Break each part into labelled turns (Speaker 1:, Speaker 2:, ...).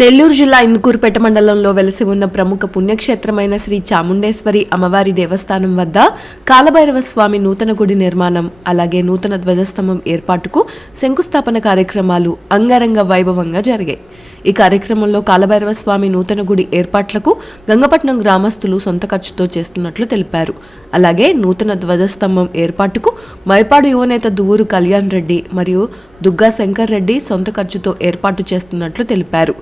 Speaker 1: నెల్లూరు జిల్లా ఇందుకూరుపేట మండలంలో వెలసి ఉన్న ప్రముఖ పుణ్యక్షేత్రమైన శ్రీ చాముండేశ్వరి అమ్మవారి దేవస్థానం వద్ద కాలభైరవ స్వామి నూతన గుడి నిర్మాణం అలాగే నూతన ధ్వజస్తంభం ఏర్పాటుకు శంకుస్థాపన కార్యక్రమాలు అంగరంగ వైభవంగా జరిగాయి. ఈ కార్యక్రమంలో కాలభైరవ స్వామి నూతన గుడి ఏర్పాట్లకు గంగపట్నం గ్రామస్తులు సొంత ఖర్చుతో చేస్తున్నట్లు తెలిపారు. అలాగే నూతన ధ్వజస్తంభం ఏర్పాటుకు మైపాడు యువనేత దువ్వూరు కళ్యాణ్ రెడ్డి మరియు దుగ్గా శంకర్ రెడ్డి సొంత ఖర్చుతో ఏర్పాటు చేస్తున్నట్లు తెలిపారు.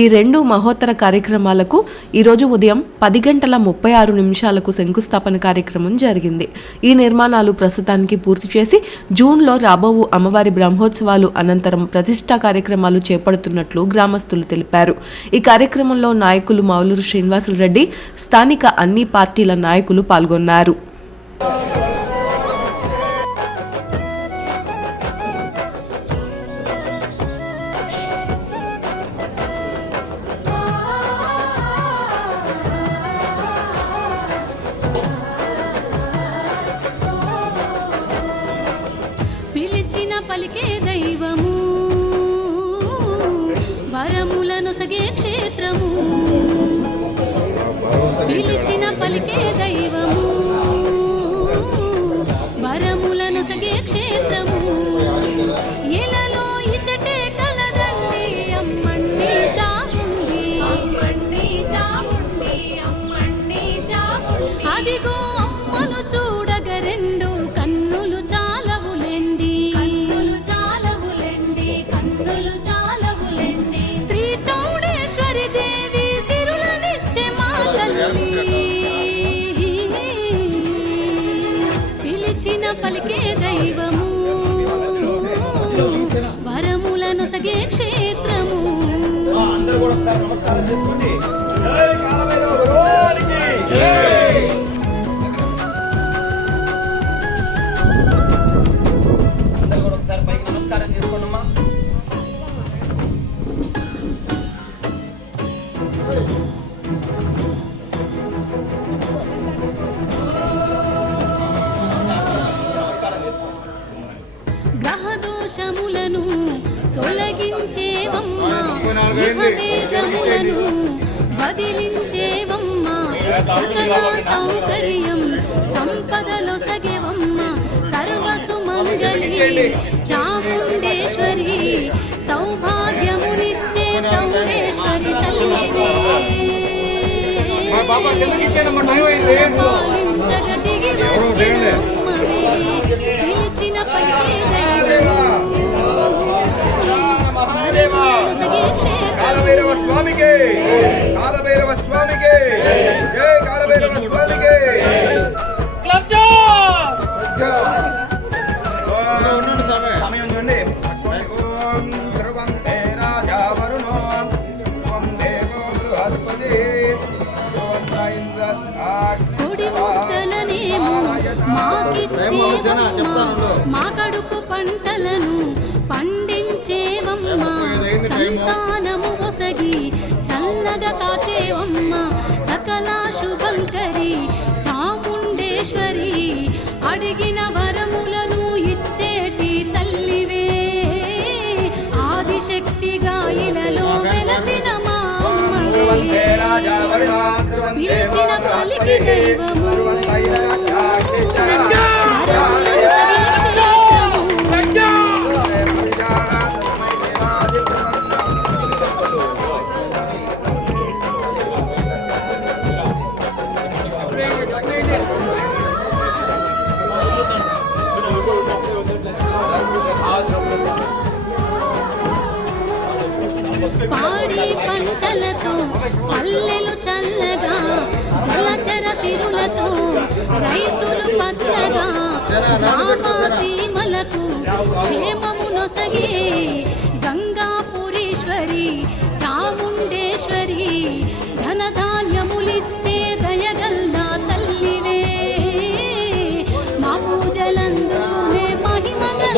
Speaker 1: ఈ రెండు మహోత్తర కార్యక్రమాలకు ఈరోజు ఉదయం పది గంటల ముప్పై ఆరు నిమిషాలకు శంకుస్థాపన కార్యక్రమం జరిగింది. ఈ నిర్మాణాలు ప్రస్తుతానికి పూర్తి చేసి జూన్లో రాబోవు అమ్మవారి బ్రహ్మోత్సవాలు అనంతరం ప్రతిష్టా కార్యక్రమాలు చేపడుతున్నట్లు గ్రామస్తులు తెలిపారు. ఈ కార్యక్రమంలో నాయకులు మావులూరు శ్రీనివాసులు రెడ్డి స్థానిక అన్ని పార్టీల నాయకులు పాల్గొన్నారు.
Speaker 2: క్షేత్రం కూడా ఒకసారి నమస్కారం చేసుకోండి
Speaker 3: పిలిచిన
Speaker 2: కాలభైరవ. స్వామికి. కాలభైరవ స్వామికి. జై కాలభైరవ స్వామికి. సమయం
Speaker 3: మా కడుపు పంటలను పండించేవమ్మా. సంతానము ఒసగి చల్లగా కాచేవమ్మా. సకల శుభంకరి చాముండేశ్వరి అడిగిన వరములను ఇచ్చేటి తల్లివే. ఆదిశక్తిగా ఇలలో వెలసిన మా పిలిచిన పలికి దైవము. పంటలతో పల్లెలు చల్లగా జలచర సిరులతో రైతులు పచ్చగా రామ సీమలకు క్షేమము నొసగే గంగాపురీశ్వరి చాముండేశ్వరి ధనధాన్యములిచ్చే దయగల్లా తల్లివే. మా పూజలందుకునే మహిమగల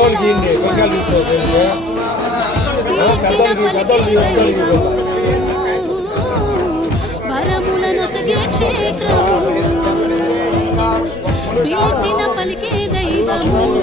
Speaker 3: పిలిచిన పలికే దైవము. సగే పిలిచిన పలికే దైవము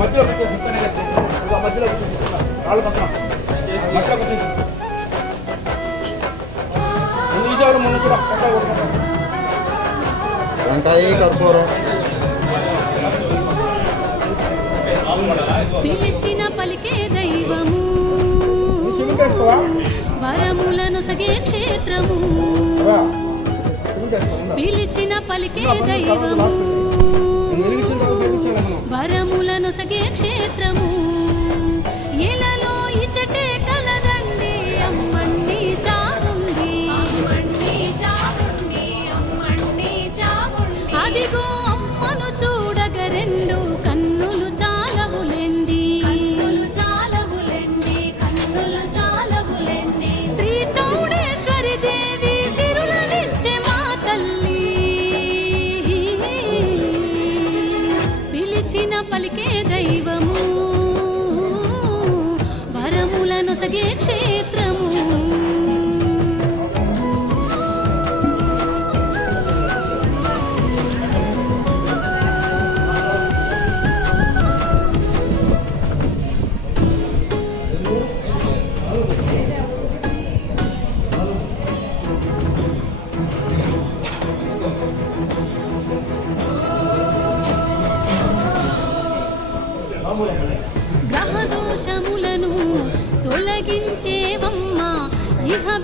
Speaker 2: మధ్యలో మధ్యలో వాళ్ళ కోసం మధ్యలో విజయవాడ మొన్న కూడా
Speaker 4: వెంకాయ కర్పూరం.
Speaker 3: పిలిచిన పలికే దైవము. వరములను సగే క్షేత్రము. పిలిచిన పలికే దైవము. వరములను సగే క్షేత్రము. ఇలా ఇచ్చటే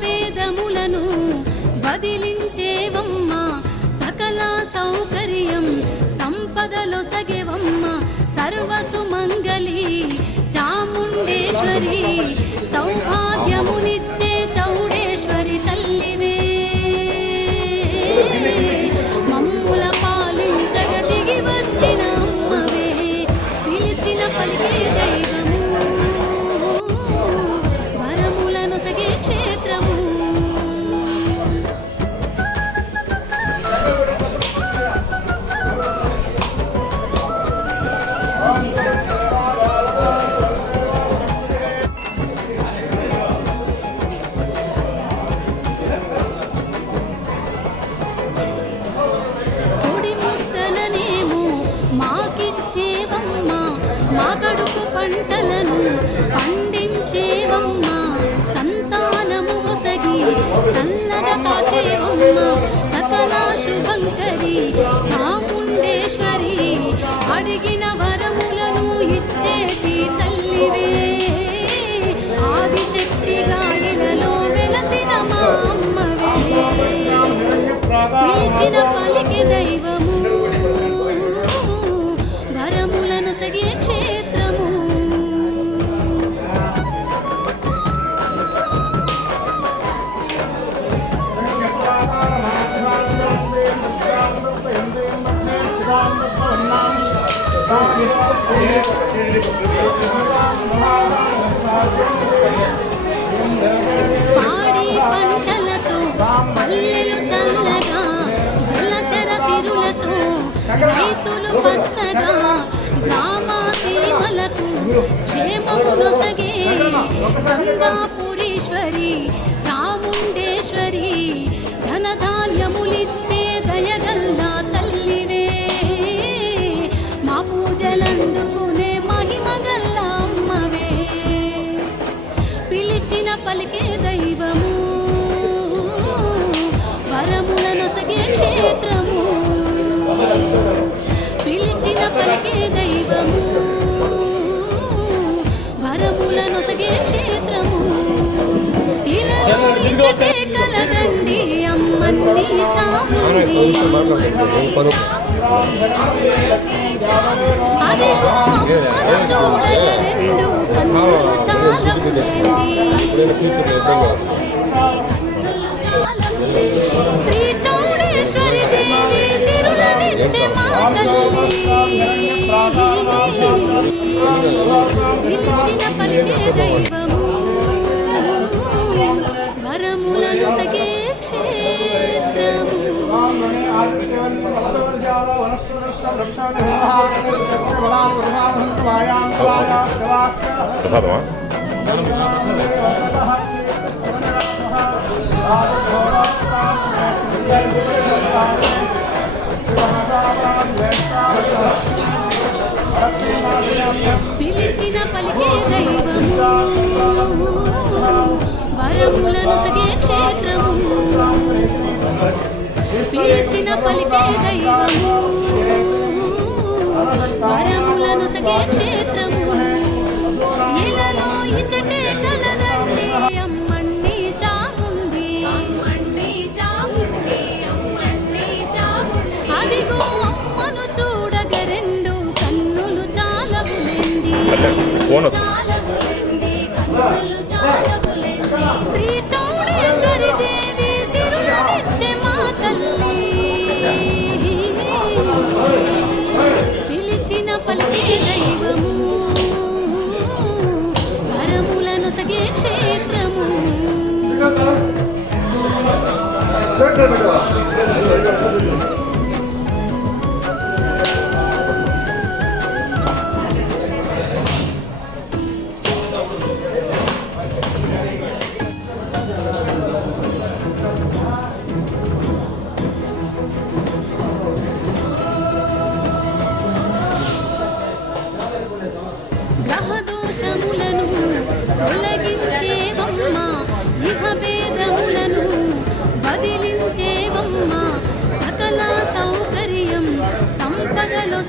Speaker 3: భేదములను బదిలించేవమ్మ. సకల సౌకర్యం సంపదలు సగేవమ్మ. సర్వసు మంగళి చాముండేశ్వరి గంగాపురీశ్వరి చాముండేశ్వరి ధనధాన్యములిచ్చే దయగల్లా తల్లివే. మా పూజలందుకునే మహిమగల్లా అమ్మవే. పిలిచిన పలికే దయ శ్రీ చౌడేశ్వరి దేవి తిరులనిచ్చే మాటల్లి పలికే దైవము పిలిచిన పలికే దైవము వరములను సగే క్షేత్రము. పిలిచిన పలికే దైవము. వరములను సగే క్షేత్రము. ఇలలో ఇచ్చటే కలదండి. అమ్మండి చాముండి అమ్మండి చాముండి అమ్మండి చాముండి అదిగో అమ్మను చూడగ రెండు కన్నులు చాలవులేంది Thank you.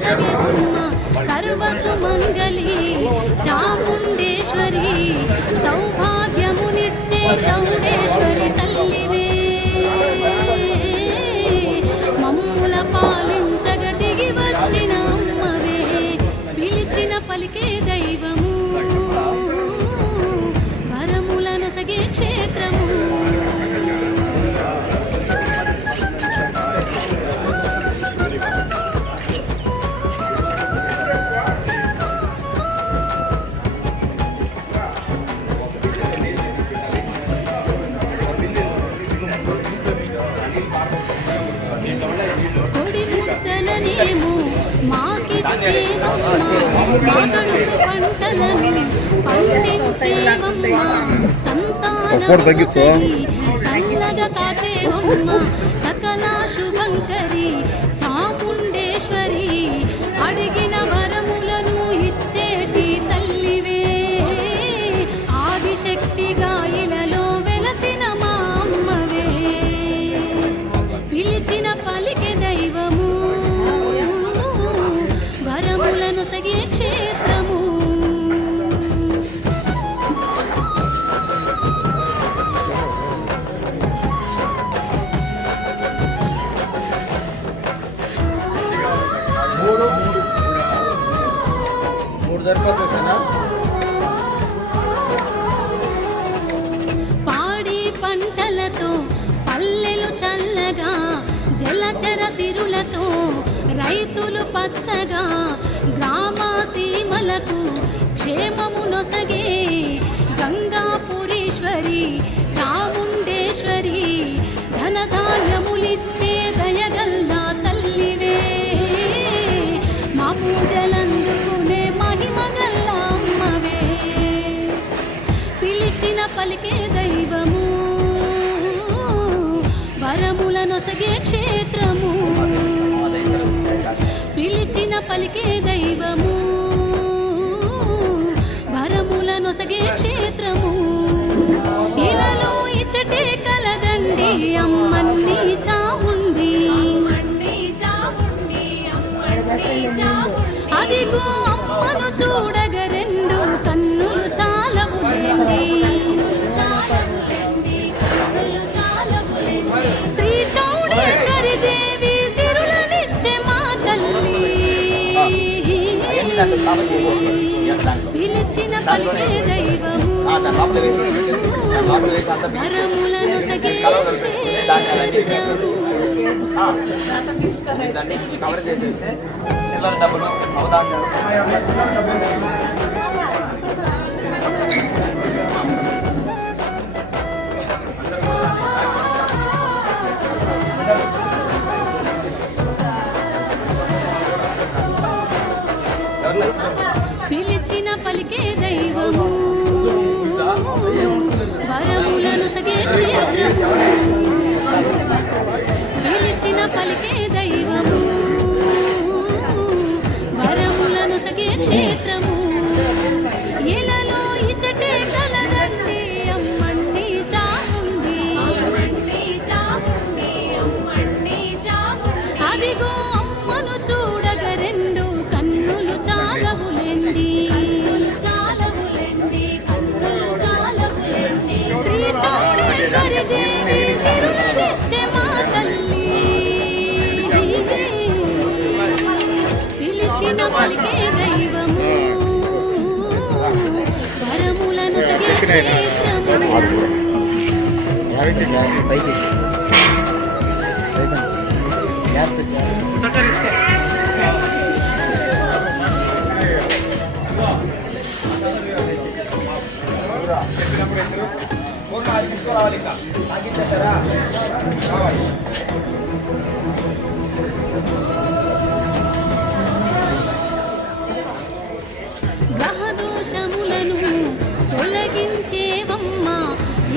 Speaker 3: సంపదలో సర్వసుమంగళి చాముండేశ్వరి సౌభాగ్యమునిచ్చే చౌడ మాకిచ్చేవమ్మ మా పంటలను పండించేవమ్మ
Speaker 4: ఒక్కడు తగ్గిస్తా?
Speaker 3: సంతానం చల్లగా కాచేవమ్మా సకల శుభంకరి వరములనొసగే క్షేత్రము. పిలిచిన పలికే దైవము. వరములనొసగే క్షేత్రము. పిలిచిన పలికే దైవము. నరములను సగేషే
Speaker 5: దాన్ని కవర్ చేసేసి చిల్లర డబ్బులు అవదానం
Speaker 3: పలికే దైవము. వరములను సగే క్షేత్రము గ్రహదోషములను తొలగించే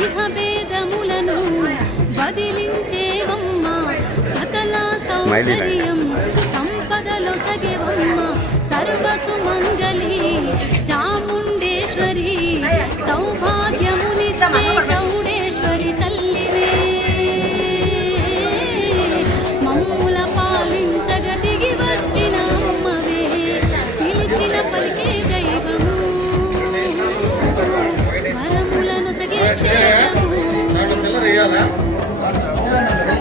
Speaker 3: ఇహ భేదములను వదిలించేవమ్మా సకల సౌందర్యం సంపదలో సగేవమ్మ సర్వసుమంగళి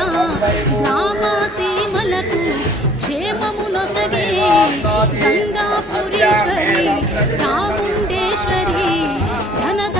Speaker 3: గ్రామ సీమలకు క్షేమమునొసగే గంగాపురేశ్వరి చాముండేశ్వరి ధనద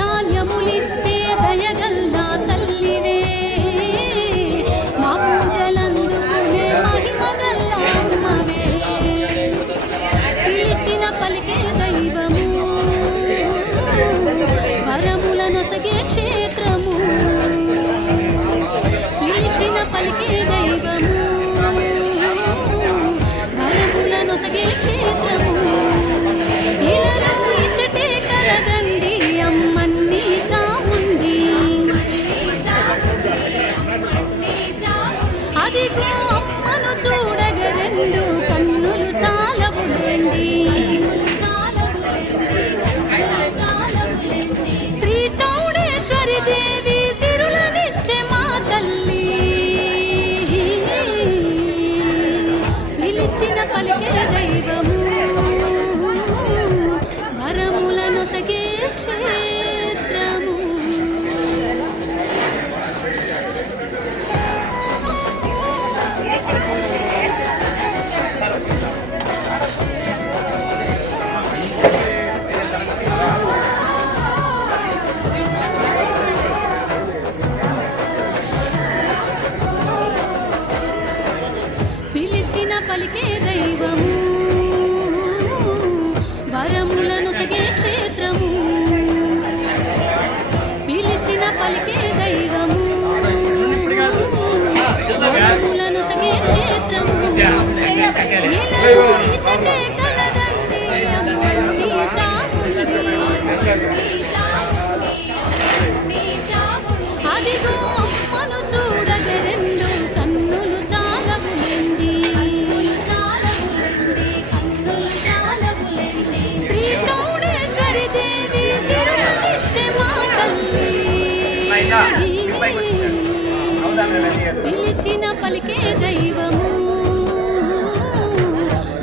Speaker 3: పలికే దైవము.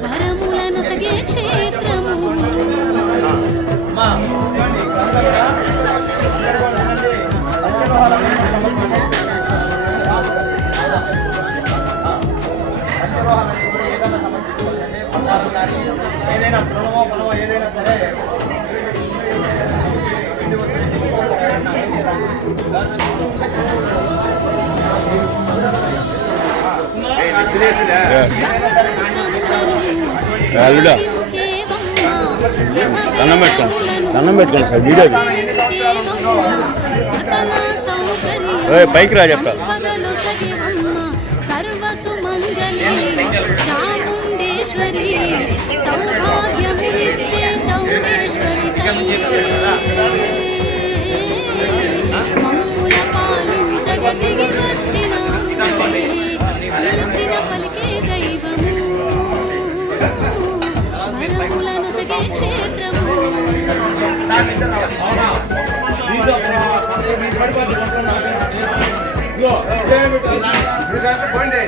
Speaker 3: వరములను సగే క్షేత్రము.
Speaker 2: ఏదైనా ఏదైనా సరే.
Speaker 4: అల్లుడా. దండం పెట్టుకోండి. దండం పెట్టుకోండి సార్ వీడియో పైకి రా చెప్తా.
Speaker 3: సౌభాగ్యం ఇచ్చే చౌడేశ్వరి పలికే దైవము. వరములను సగే క్షేత్రము
Speaker 2: పోండి